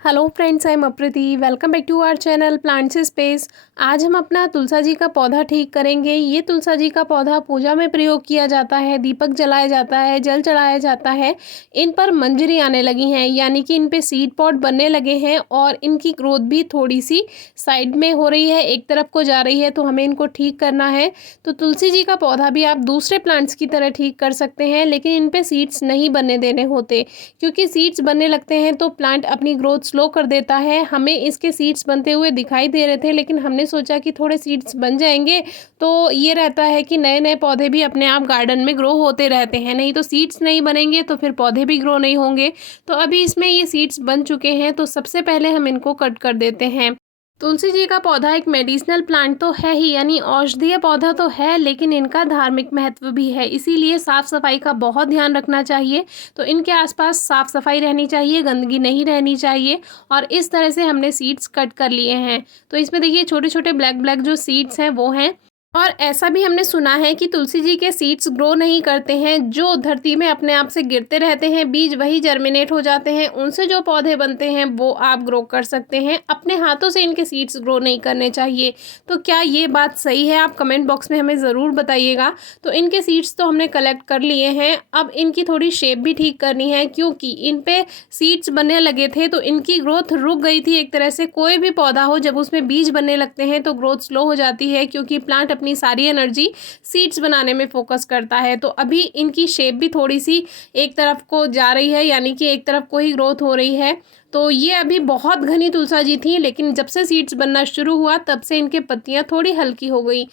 Hello friends, I am Aprati. Welcome back to our channel plants space. आज हम अपना तुलसा जी का पौधा ठीक करेंगे। ये तुलसा जी का पौधा पूजा में प्रयोग किया जाता है, दीपक जलाया जाता है, जल चढ़ाया जाता है। इन पर मंजरी आने लगी हैं, यानी कि इन पे सीड पॉट बनने लगे हैं और इनकी ग्रोथ भी थोड़ी सी साइड में हो रही है, एक तरफ को जा रही है, तो हमें इनको ठीक करना है। तो तुलसी जी का पौधा भी आप दूसरे प्लांट्स की तरह ठीक कर सकते हैं, लेकिन इन पे सीड्स नहीं बनने देने होते, क्योंकि सीड्स बनने लगते हैं तो प्लांट अपनी ग्रोथ स्लो कर देता है। हमें इसके सीड्स बनते हुए दिखाई दे रहे थे, लेकिन हमने सोचा कि थोड़े सीड्स बन जाएंगे तो ये रहता है कि नए नए पौधे भी अपने आप गार्डन में ग्रो होते रहते हैं। नहीं तो सीड्स नहीं बनेंगे तो फिर पौधे भी ग्रो नहीं होंगे। तो अभी इसमें ये सीड्स बन चुके हैं, तो सबसे पहले हम इनको कट कर देते हैं। तुलसी जी का पौधा एक मेडिसिनल प्लांट तो है ही, यानी औषधीय पौधा तो है, लेकिन इनका धार्मिक महत्व भी है, इसीलिए साफ सफाई का बहुत ध्यान रखना चाहिए। तो इनके आसपास साफ सफाई रहनी चाहिए, गंदगी नहीं रहनी चाहिए। और इस तरह से हमने सीड्स कट कर लिए हैं। तो इसमें देखिए छोटे छोटे ब्लैक ब्लैक जो सीड्स हैं वो हैं। और ऐसा भी हमने सुना है कि तुलसी जी के सीड्स ग्रो नहीं करते हैं, जो धरती में अपने आप से गिरते रहते हैं, बीज वही जर्मिनेट हो जाते हैं, उनसे जो पौधे बनते हैं वो आप ग्रो कर सकते हैं। अपने हाथों से इनके सीड्स ग्रो नहीं करने चाहिए। तो क्या ये बात सही है? आप कमेंट बॉक्स में हमें ज़रूर बताइएगा। तो इनके सीड्स तो हमने कलेक्ट कर लिए हैं। अब इनकी थोड़ी शेप भी ठीक करनी है, क्योंकि इन पे सीड्स बनने लगे थे तो इनकी ग्रोथ रुक गई थी एक तरह से। कोई भी पौधा हो, जब उसमें बीज बनने लगते हैं तो ग्रोथ स्लो हो जाती है, क्योंकि प्लांट अपनी सारी एनर्जी सीड्स बनाने में फोकस करता है। तो अभी इनकी शेप भी थोड़ी सी एक तरफ को जा रही है, यानी कि एक तरफ को ही ग्रोथ हो रही है। तो ये अभी बहुत घनी तुलसा जी थी, लेकिन जब से सीड्स बनना शुरू हुआ तब से इनके पत्तियां थोड़ी हल्की हो गई।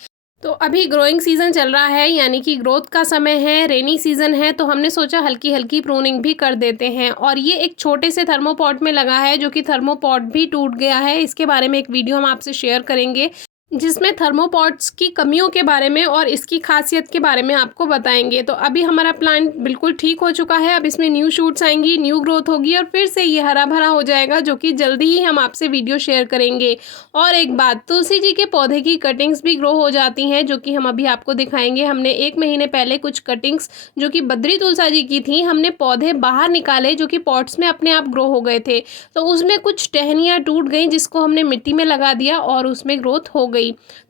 तो अभी ग्रोइंग सीजन चल रहा है, यानी कि ग्रोथ का समय है, रेनी सीजन है, तो हमने सोचा हल्की हल्की प्रूनिंग भी कर देते हैं। और ये एक छोटे से थर्मोपॉट में लगा है, जो कि थर्मोपॉट भी टूट गया है। इसके बारे में एक वीडियो हम आपसे शेयर करेंगे, जिसमें थर्मोपॉट्स की कमियों के बारे में और इसकी खासियत के बारे में आपको बताएंगे। तो अभी हमारा प्लांट बिल्कुल ठीक हो चुका है। अब इसमें न्यू शूट्स आएंगी, न्यू ग्रोथ होगी और फिर से ये हरा भरा हो जाएगा, जो कि जल्दी ही हम आपसे वीडियो शेयर करेंगे। और एक बात, तुलसी जी के पौधे की कटिंग्स भी ग्रो हो जाती हैं, जो कि हम अभी आपको दिखाएंगे। हमने 1 महीने पहले कुछ कटिंग्स जो कि बद्री तुलसा जी की थी, हमने पौधे बाहर निकाले जो कि पॉट्स में अपने आप ग्रो हो गए थे। तो उसमें कुछ टहनियाँ टूट गई, जिसको हमने मिट्टी में लगा दिया और उसमें ग्रोथ हो गई।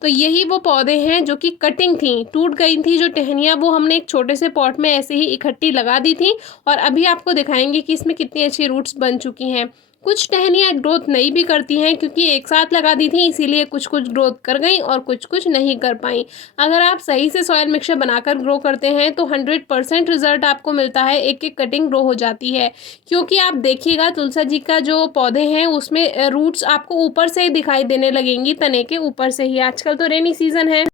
तो यही वो पौधे हैं जो कि कटिंग थी, टूट गई थी जो टहनियाँ, वो हमने एक छोटे से पॉट में ऐसे ही इकट्ठी लगा दी थी। और अभी आपको दिखाएंगे कि इसमें कितनी अच्छी रूट्स बन चुकी हैं। कुछ टहनियाँ ग्रोथ नहीं भी करती हैं, क्योंकि एक साथ लगा दी थी, इसीलिए कुछ कुछ ग्रोथ कर गई और कुछ कुछ नहीं कर पाई। अगर आप सही से सॉइल मिक्सचर बनाकर ग्रो करते हैं तो 100% रिजल्ट आपको मिलता है, एक एक कटिंग ग्रो हो जाती है। क्योंकि आप देखिएगा तुलसा जी का जो पौधे हैं उसमें रूट्स आपको ऊपर से ही दिखाई देने लगेंगी, तने के ऊपर से ही। आजकल तो रेनी सीजन है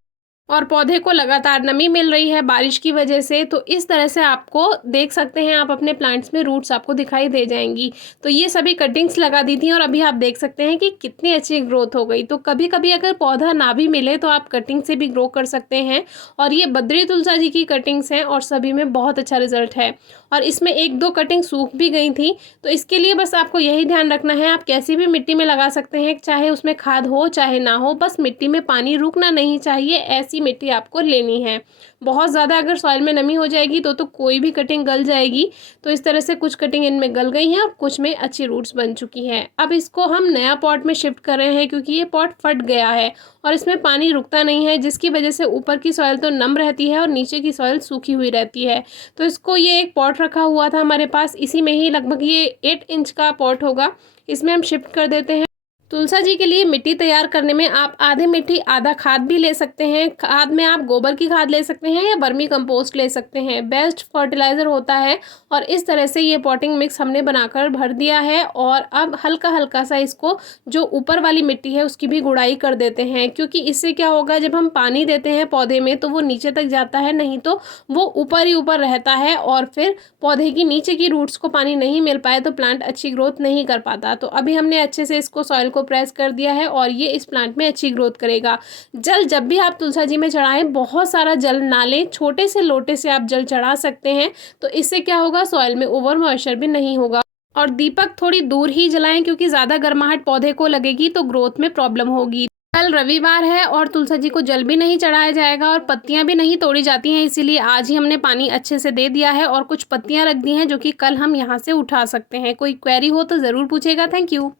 और पौधे को लगातार नमी मिल रही है बारिश की वजह से, तो इस तरह से आपको देख सकते हैं, आप अपने प्लांट्स में रूट्स आपको दिखाई दे जाएंगी। तो ये सभी कटिंग्स लगा दी थी और अभी आप देख सकते हैं कि कितनी अच्छी ग्रोथ हो गई। तो कभी कभी अगर पौधा ना भी मिले तो आप कटिंग से भी ग्रो कर सकते हैं। और ये बद्री तुलसा जी की कटिंग्स हैं और सभी में बहुत अच्छा रिजल्ट है। और इसमें 1-2 कटिंग सूख भी गई थी। तो इसके लिए बस आपको यही ध्यान रखना है, आप कैसी भी मिट्टी में लगा सकते हैं, चाहे उसमें खाद हो चाहे ना हो, बस मिट्टी में पानी रुकना नहीं चाहिए, ऐसी मिट्टी आपको लेनी है। बहुत ज़्यादा अगर सॉइल में नमी हो जाएगी तो कोई भी कटिंग गल जाएगी। तो इस तरह से कुछ कटिंग इनमें गल गई हैं और कुछ में अच्छी रूट्स बन चुकी हैं। अब इसको हम नया पॉट में शिफ्ट कर रहे हैं, क्योंकि ये पॉट फट गया है और इसमें पानी रुकता नहीं है, जिसकी वजह से ऊपर की सॉइल तो नम रहती है और नीचे की सॉइल सूखी हुई रहती है। तो इसको, ये एक पॉट रखा हुआ था हमारे पास, इसी में ही लगभग ये 8 इंच का पॉट होगा, इसमें हम शिफ्ट कर देते हैं। तुलसा जी के लिए मिट्टी तैयार करने में आप आधे मिट्टी आधा खाद भी ले सकते हैं। खाद में आप गोबर की खाद ले सकते हैं या वर्मी कंपोस्ट ले सकते हैं, बेस्ट फर्टिलाइज़र होता है। और इस तरह से ये पॉटिंग मिक्स हमने बनाकर भर दिया है। और अब हल्का हल्का सा इसको, जो ऊपर वाली मिट्टी है उसकी भी गुड़ाई कर देते हैं, क्योंकि इससे क्या होगा, जब हम पानी देते हैं पौधे में तो वो नीचे तक जाता है, नहीं तो वो ऊपर ही ऊपर रहता है और फिर पौधे की नीचे की रूट्स को पानी नहीं मिल पाए तो प्लांट अच्छी ग्रोथ नहीं कर पाता। तो अभी हमने अच्छे से इसको सॉइल को प्रेस कर दिया है और ये इस प्लांट में अच्छी ग्रोथ करेगा। जल जब भी आप तुलसा जी में चढ़ाएं, बहुत सारा जल ना लें, छोटे से लोटे से आप जल चढ़ा सकते हैं। तो इससे क्या होगा, सॉइल में ओवर मॉइस्चर भी नहीं होगा। और दीपक थोड़ी दूर ही जलाएं, क्योंकि ज़्यादा गर्माहट पौधे को लगेगी तो ग्रोथ में प्रॉब्लम होगी। कल रविवार है और तुलसी जी को जल भी नहीं चढ़ाया जाएगा और पत्तियां भी नहीं तोड़ी जाती हैं, इसीलिए आज ही हमने पानी अच्छे से दे दिया है और कुछ पत्तियां रख दी हैं जो कि कल हम यहाँ से उठा सकते हैं। कोई क्वेरी हो तो ज़रूर पूछेगा। Thank you.